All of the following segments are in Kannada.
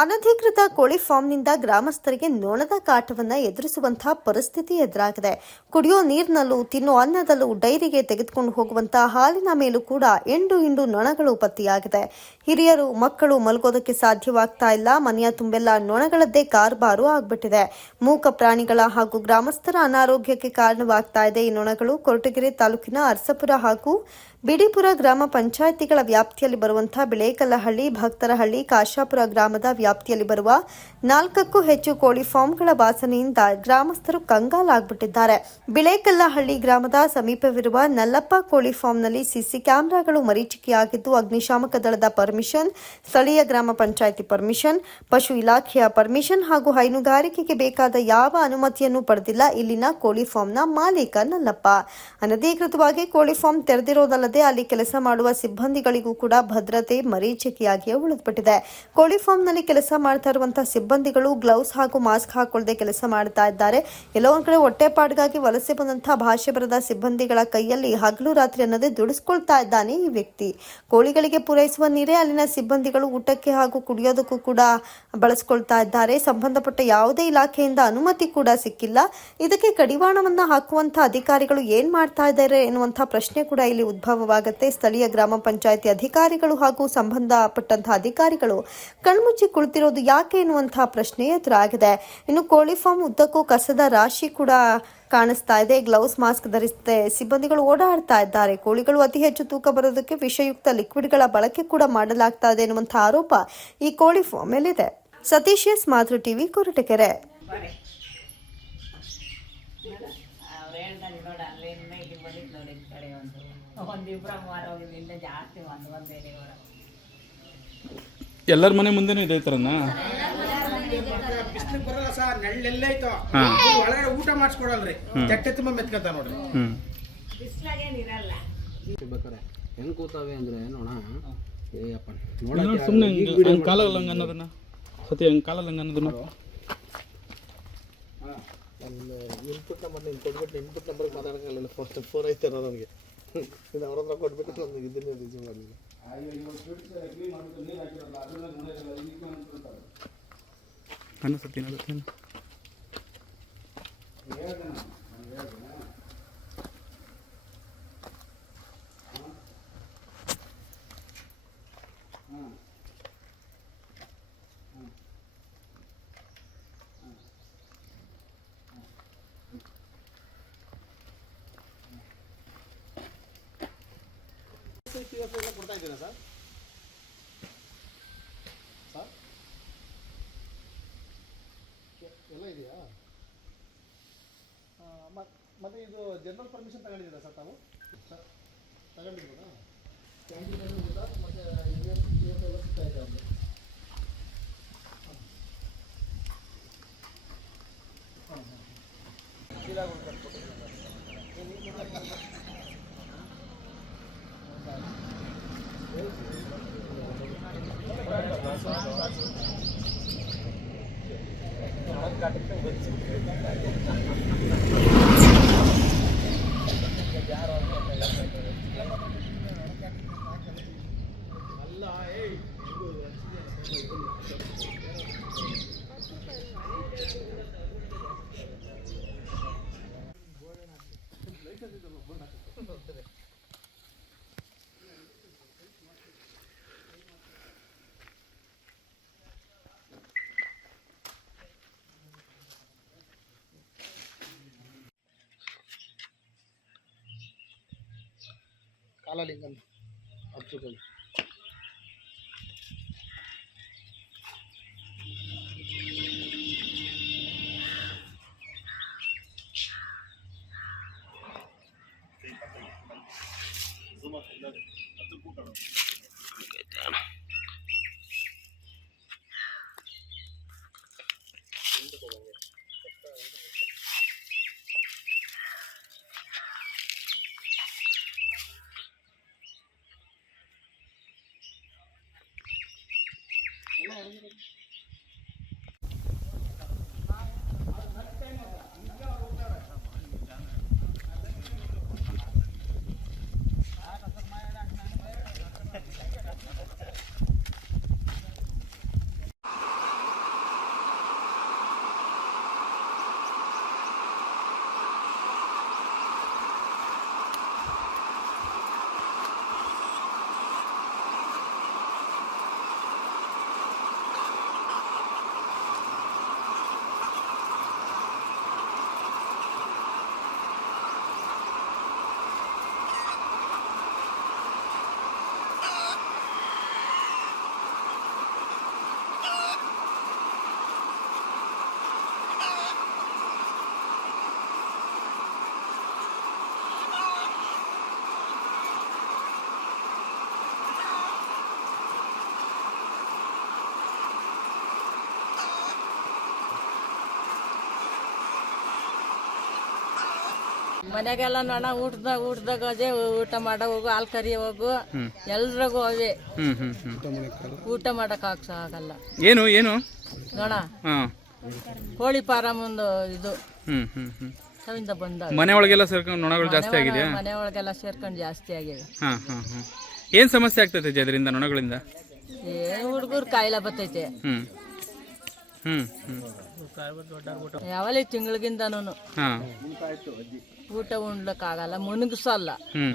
ಅನಧಿಕೃತ ಕೋಳಿ ಫಾರ್ಮ್ನಿಂದ ಗ್ರಾಮಸ್ಥರಿಗೆ ನೊಣದ ಕಾಟವನ್ನು ಎದುರಿಸುವಂತಹ ಪರಿಸ್ಥಿತಿ ಎದುರಾಗಿದೆ. ಕುಡಿಯೋ ನೀರಿನಲ್ಲೂ ತಿನ್ನೋ ಅನ್ನದಲ್ಲೂ ಡೈರಿಗೆ ತೆಗೆದುಕೊಂಡು ಹೋಗುವಂತಹ ಹಾಲಿನ ಮೇಲೂ ಕೂಡ ಹಿಂಡು ನೊಣಗಳು ಪತ್ತೆಯಾಗಿದೆ. ಹಿರಿಯರು ಮಕ್ಕಳು ಮಲಗೋದಕ್ಕೆ ಸಾಧ್ಯವಾಗ್ತಾ ಇಲ್ಲ. ಮನೆಯ ತುಂಬೆಲ್ಲ ನೊಣಗಳದ್ದೇ ಕಾರ್ಬಾರು ಆಗ್ಬಿಟ್ಟಿದೆ. ಮೂಕ ಪ್ರಾಣಿಗಳ ಹಾಗೂ ಗ್ರಾಮಸ್ಥರ ಅನಾರೋಗ್ಯಕ್ಕೆ ಕಾರಣವಾಗ್ತಾ ಇದೆ. ಈ ನೊಣಗಳು ಕೊರಟಗೆರೆ ತಾಲೂಕಿನ ಅರಸಪುರ ಹಾಗೂ ಬಿಡಿಪುರ ಗ್ರಾಮ ಪಂಚಾಯಿತಿಗಳ ವ್ಯಾಪ್ತಿಯಲ್ಲಿ ಬರುವಂತಹ ಬಿಳೇಕಲ್ಲಹಳ್ಳಿ, ಭಕ್ತರಹಳ್ಳಿ, ಕಾಶಾಪುರ ಗ್ರಾಮದ ವ್ಯಾಪ್ತಿಯಲ್ಲಿ ಬರುವ 4ಕ್ಕೂ ಹೆಚ್ಚು ಕೋಳಿ ಫಾರ್ಮ್ಗಳ ವಾಸನೆಯಿಂದ ಗ್ರಾಮಸ್ಥರು ಕಂಗಾಲಾಗ್ಬಿಟ್ಟಿದ್ದಾರೆ. ಬಿಳೇಕಲ್ಲಹಳ್ಳಿ ಗ್ರಾಮದ ಸಮೀಪವಿರುವ ನಲ್ಲಪ್ಪ ಕೋಳಿ ಫಾರ್ಮ್ನಲ್ಲಿ ಸಿಸಿ ಕ್ಯಾಮೆರಾಗಳು ಮರೀಚಿಕೆಯಾಗಿದ್ದು, ಅಗ್ನಿಶಾಮಕ ದಳದ ಪರ್ಮಿಷನ್, ಸ್ಥಳೀಯ ಗ್ರಾಮ ಪಂಚಾಯಿತಿ ಪರ್ಮಿಷನ್, ಪಶು ಇಲಾಖೆಯ ಪರ್ಮಿಷನ್ ಹಾಗೂ ಹೈನುಗಾರಿಕೆಗೆ ಬೇಕಾದ ಯಾವ ಅನುಮತಿಯನ್ನು ಪಡೆದಿಲ್ಲ ಇಲ್ಲಿನ ಕೋಳಿ ಫಾರ್ಮ್ನ ಮಾಲೀಕ ನಲ್ಲಪ್ಪ. ಅನಧಿಕೃತವಾಗಿ ಕೋಳಿ ಫಾರ್ಮ್ ತೆರೆದಿರೋದಲ್ಲದೆ ಅಲ್ಲಿ ಕೆಲಸ ಮಾಡುವ ಸಿಬ್ಬಂದಿಗಳಿಗೂ ಕೂಡ ಭದ್ರತೆ ಮರೀಚಿಕೆಯಾಗಿಯೇ ಉಳಿದುಬಿಟ್ಟಿದೆ. ಕೋಳಿ ಫಾರ್ಮ್ನಲ್ಲಿ ಕೆಲಸ ಮಾಡ್ತಾ ಇರುವಂತಹ ಸಿಬ್ಬಂದಿಗಳು ಗ್ಲೌಸ್ ಹಾಗೂ ಮಾಸ್ಕ್ ಹಾಕೊಳ್ಳದೆ ಕೆಲಸ ಮಾಡ್ತಾ ಇದ್ದಾರೆ. ಎಲ್ಲೋ ಒಂದ್ ಕಡೆ ಹೊಟ್ಟೆಪಾಡಿಗಾಗಿ ವಲಸೆ ಬಂದಂತಹ ಭಾಷೆ ಬರದ ಸಿಬ್ಬಂದಿಗಳ ಕೈಯಲ್ಲಿ ಹಗಲು ರಾತ್ರಿ ಅನ್ನೋದೇ ದುಡಿಸ್ಕೊಳ್ತಾ ಇದ್ದಾನೆ ಈ ವ್ಯಕ್ತಿ. ಕೋಳಿಗಳಿಗೆ ಪೂರೈಸುವ ನೀರೇ ಅಲ್ಲಿನ ಸಿಬ್ಬಂದಿಗಳು ಊಟಕ್ಕೆ ಹಾಗೂ ಕುಡಿಯೋದಕ್ಕೂ ಕೂಡ ಬಳಸ್ಕೊಳ್ತಾ ಇದ್ದಾರೆ. ಸಂಬಂಧಪಟ್ಟ ಯಾವುದೇ ಇಲಾಖೆಯಿಂದ ಅನುಮತಿ ಕೂಡ ಸಿಕ್ಕಿಲ್ಲ. ಇದಕ್ಕೆ ಕಡಿವಾಣವನ್ನ ಹಾಕುವಂತಹ ಅಧಿಕಾರಿಗಳು ಏನ್ ಮಾಡ್ತಾ ಇದ್ದಾರೆ ಎನ್ನುವಂತಹ ಪ್ರಶ್ನೆ ಕೂಡ ಇಲ್ಲಿ ಉದ್ಭವವಾಗುತ್ತೆ. ಸ್ಥಳೀಯ ಗ್ರಾಮ ಪಂಚಾಯಿತಿ ಅಧಿಕಾರಿಗಳು ಹಾಗೂ ಸಂಬಂಧಪಟ್ಟಂತಹ ಅಧಿಕಾರಿಗಳು ಕಣ್ಮುಚ್ಚಿ ಕುಳಿತಿರೋದು ಯಾಕೆ ಎನ್ನುವಂತಹ ಪ್ರಶ್ನೆ ಎದುರಾಗಿದೆ. ಇನ್ನು ಕೋಳಿ ಫಾರ್ಮ್ ಉದ್ದಕ್ಕೂ ಕಸದ ರಾಶಿ ಕೂಡ ಕಾಣಿಸ್ತಾ ಇದೆ. ಗ್ಲೌಸ್ ಮಾಸ್ಕ್ ಧರಿಸದೆ ಸಿಬ್ಬಂದಿಗಳು ಓಡಾಡ್ತಾ ಇದ್ದಾರೆ. ಕೋಳಿಗಳು ಅತಿ ಹೆಚ್ಚು ತೂಕ ಬರೋದಕ್ಕೆ ವಿಷಯುಕ್ತ ಲಿಕ್ವಿಡ್ಗಳ ಬಳಕೆ ಕೂಡ ಮಾಡಲಾಗ್ತಾ ಇದೆ ಎನ್ನುವಂತಹ ಆರೋಪ ಈ ಕೋಳಿ ಫಾರ್ಮ್ ಮೇಲಿದೆ. ಸತೀಶ್ ಎಸ್, ಮಾತೃ ಟಿವಿ, ಕೊರಟಗೆರೆ. ಎಲ್ಲರ ಮನೆ ಮುಂದೆನೂ ಇದೆ ತರನ ಬಿಸಿಲು ಬರಲ್ಲ ಸರ್, ನೆಳ್ಳೆಲ್ಲ ಐತೋ ಒಳಗಡೆ ಊಟ ಮಾಡಿಸ್ಕೊಡಲ್ರಿ. ತಟ್ಟೆ ತುಂಬ ಮೆತ್ಕಂತ ನೋಡ್ರಿ. ಹೆಂಗ್ ಕೂತಾವೆ ಅಂದ್ರೆ ನೋಡ ಸುಮ್ಮನೆ ಕಾಲಲ್ಲ ಹಂಗ ಅನ್ನೋದನ್ನ ಸತಿ ಹಂಗೆ ಕಾಲಲ್ಲ ಹಂಗ ಅನ್ನೋದನ್ನ ಇನ್ಪುಟ್ ನಂಬರ್ ನೀನು ಕೊಟ್ಬಿಟ್ಟು ಇನ್ಪುಟ್ ನಂಬರ್ಗೆ ಮಾತಾಡೋಕ್ಕಾಗಲ್ಲ. ಫಸ್ಟ್ ಫೋನ್ ಐತೆ ನನಗೆ, ನೀನು ಅವ್ರ ಹತ್ರ ಕೊಟ್ಬಿಟ್ಟು ನನಗೆ ಇದನ್ನೇ ರಿಸೀವ್ ಮಾಡಲಿಲ್ಲ. ಅನಿಸುತ್ತೆ ಕೊಡ್ತಾ ಇದ್ದೀರಾ ಸರ್? ಸರ್ ಎಲ್ಲ ಇದೆಯಾ? ಮತ್ತೆ ಇದು ಜನರಲ್ ಪರ್ಮಿಷನ್ ತಗೊಂಡಿದ್ದೀರಾ ಸರ್ ತಾವು? ಸರ್ ತಗೊಂಡಿದ್ದೀರಾ? ಕ್ಯಾಂಟೀನ್ ಮತ್ತು ಎಲ್ಲ ಸಿಗ್ತಾ ಇದೆ ಅವ್ರಿಗೆ. ಹಾಂ ಕಾಲಲಿಂಗನ್ ಅರ್ಚುಗಳು ಮನೆಗೆಲ್ಲ ನೋಡ ಊಟದಾಗ ಅದೇ ಊಟ ಮಾಡ ಹೋಗು ಹಾಲು ಕರಿ ಹೋಗು ಎಲ್ರಿಗೂ ಅವೇ ಊಟ ಮಾಡಕ್ ಆಗಲ್ಲ. ಏನು ಏನು ನೋಡ ಹಾಂ ಕೋಳಿ ಫಾರಂ ಒಂದು ಇದು ಹ್ಞೂ ಹ್ಞೂ ಹ್ಞೂ ಅವಿಂದ ಬಂದ ಮನೆ ಒಳಗೆಲ್ಲ ಸೇರ್ಕೊಂಡು ನೊಣಗಳು ಜಾಸ್ತಿ ಆಗಿದೆಯಾ? ಮನೆ ಒಳಗೆಲ್ಲ ಸೇರ್ಕೊಂಡು ಜಾಸ್ತಿ ಆಗಿವೆ. ಹಾಂ ಹಾಂ ಹಾಂ ಏನು ಸಮಸ್ಯೆ ಆಗ್ತೈತೆ ಅಜ್ಜಿ ಅದರಿಂದ ನೊಣಗಳಿಂದ? ಏನು ಹುಡುಗರು ಕಾಯಿಲೆ ಬರ್ತೈತೆ ಹ್ಞೂ ಹ್ಞೂ ಹ್ಞೂ ಯಾವಲ್ಲಿ ತಿಂಗಳಿಗಿಂದನೂ ಹಾಂ ಊಟ ಉಣ್ಲಕ್ಕಾಗಲ್ಲ, ಮುನುಗಿಸಲ್ಲ, ಹ್ಞೂ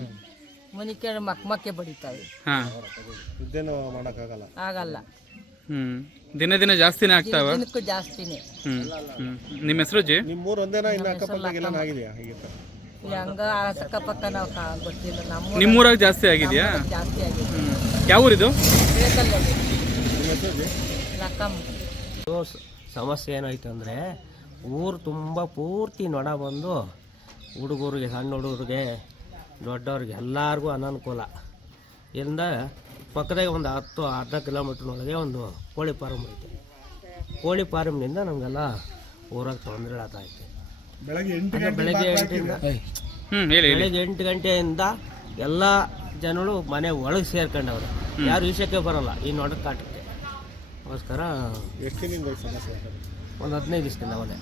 ಮುನಿಕೆ ಮಕ್ಕೆ ಬಡಿತಾವೆ, ಹಾಂ ನಿದ್ದೆನೂ ಮಾಡೋಕ್ಕಾಗಲ್ಲ. ಆಗಲ್ಲ. ದಿನ ದಿನ ಜಾಸ್ತಿನೇ ಆಗ್ತಾವ? ದಿನಕ್ಕೂ ಜಾಸ್ತಿನೇ. ನಿಮ್ಮ ಹೆಸರು ಅಜ್ಜಿ? ನಿಮ್ಮೂರು ಒಂದೇನಾ ಇನ್ನು ಅಕ್ಕಪಕ್ಕ ಎಲ್ಲ ಆಗಿದೆಯಾ? ಹೀಗೆ ಹಂಗ ಅಕ್ಕಪಕ್ಕ ನಾವು ಗೊತ್ತಿಲ್ಲ. ನಮ್ಮ ನಿಮ್ಮೂರಾಗ ಜಾಸ್ತಿ ಆಗಿದೆಯಾ? ಜಾಸ್ತಿ ಆಗಿದೆ. ಯಾವ ಊರಿದು? ಸಮಸ್ಯೆ ಏನಾಯ್ತು ಅಂದರೆ ಊರು ತುಂಬ ಪೂರ್ತಿ ನೊಣ ಬಂದು ಹುಡುಗರಿಗೆ, ಸಣ್ಣ ಹುಡುಗರಿಗೆ, ದೊಡ್ಡವ್ರಿಗೆ ಎಲ್ಲರಿಗೂ ಅನನುಕೂಲ. ಇಲ್ಲಿಂದ ಪಕ್ಕದಾಗ ಒಂದು ಅರ್ಧ ಕಿಲೋಮೀಟ್ರ್ನೊಳಗೆ ಒಂದು ಕೋಳಿ ಫಾರಮ್ ಐತೆ. ಕೋಳಿ ಫಾರಮ್ನಿಂದ ನಮಗೆಲ್ಲ ಊರಾಗ ತೊಂದರೆ ಆಗ್ತಾಯಿದೆ. ಬೆಳಗ್ಗೆ 8 ಗಂಟೆಯಿಂದ ಎಲ್ಲ ಜನಗಳು ಮನೆ ಒಳಗೆ ಸೇರ್ಕೊಂಡವ್ರೆ. ಯಾರು ವಿಷಯಕ್ಕೆ ಬರೋಲ್ಲ ಈ ನೊಣದ ಕಾಟಕ್ಕೆ. ಅದಕ್ಕೋಸ್ಕರ ಒಂದು 15 ದಿವಸದಿಂದ ಅವನೇ.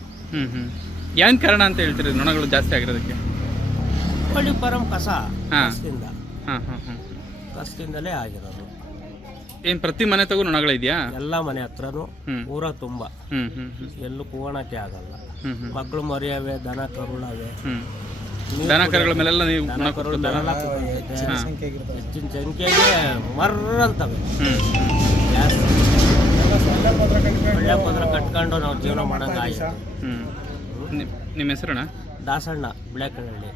ಏನು ಕಾರಣ ಅಂತ ಹೇಳ್ತೀರಿ ನೊಣಗಳು ಜಾಸ್ತಿ ಆಗಿರೋದಕ್ಕೆ? ಕೋಳಿ ಫಾರಮ್ ಕಸ, ಹಾಂ ಕಸದಿಂದ ಹಾಂ ಹಾಂ ಹಾಂ ಕಸದಿಂದಲೇ ಆಗಿರೋದು. ಏನು ಪ್ರತಿ ಮನೆ ತಗೋ ನೊಣಗಳಿದೆಯಾ? ಎಲ್ಲ ಮನೆ ಹತ್ರನೂ ಊರ ತುಂಬ ಎಲ್ಲೂ ಕೂಗೋಣಕ್ಕೆ ಆಗಲ್ಲ. ಮಕ್ಕಳು ಮರಿಯವೆ, ದನ ಕರುಳವೆ. ದನ ಕರುಗಳ ಮೇಲೆಲ್ಲ ನೀವು ದನ ಕರುಳು ಮೇಲೆಲ್ಲ ಹೆಚ್ಚಿನ ಸಂಖ್ಯೆಗೆ ಮರ್ರಂತವೆ. ಒಳ್ಳೆ ಪದ್ರ ಕಟ್ಕೊಂಡು ನಾವು ಜೀವನ ಮಾಡೋಂಗಾಯ್ತು. ನಿಮ್ಮ ಹೆಸರಣ್ಣ? ದಾಸಣ್ಣ, ಬಿಳೆಕಳ್ಳಿ.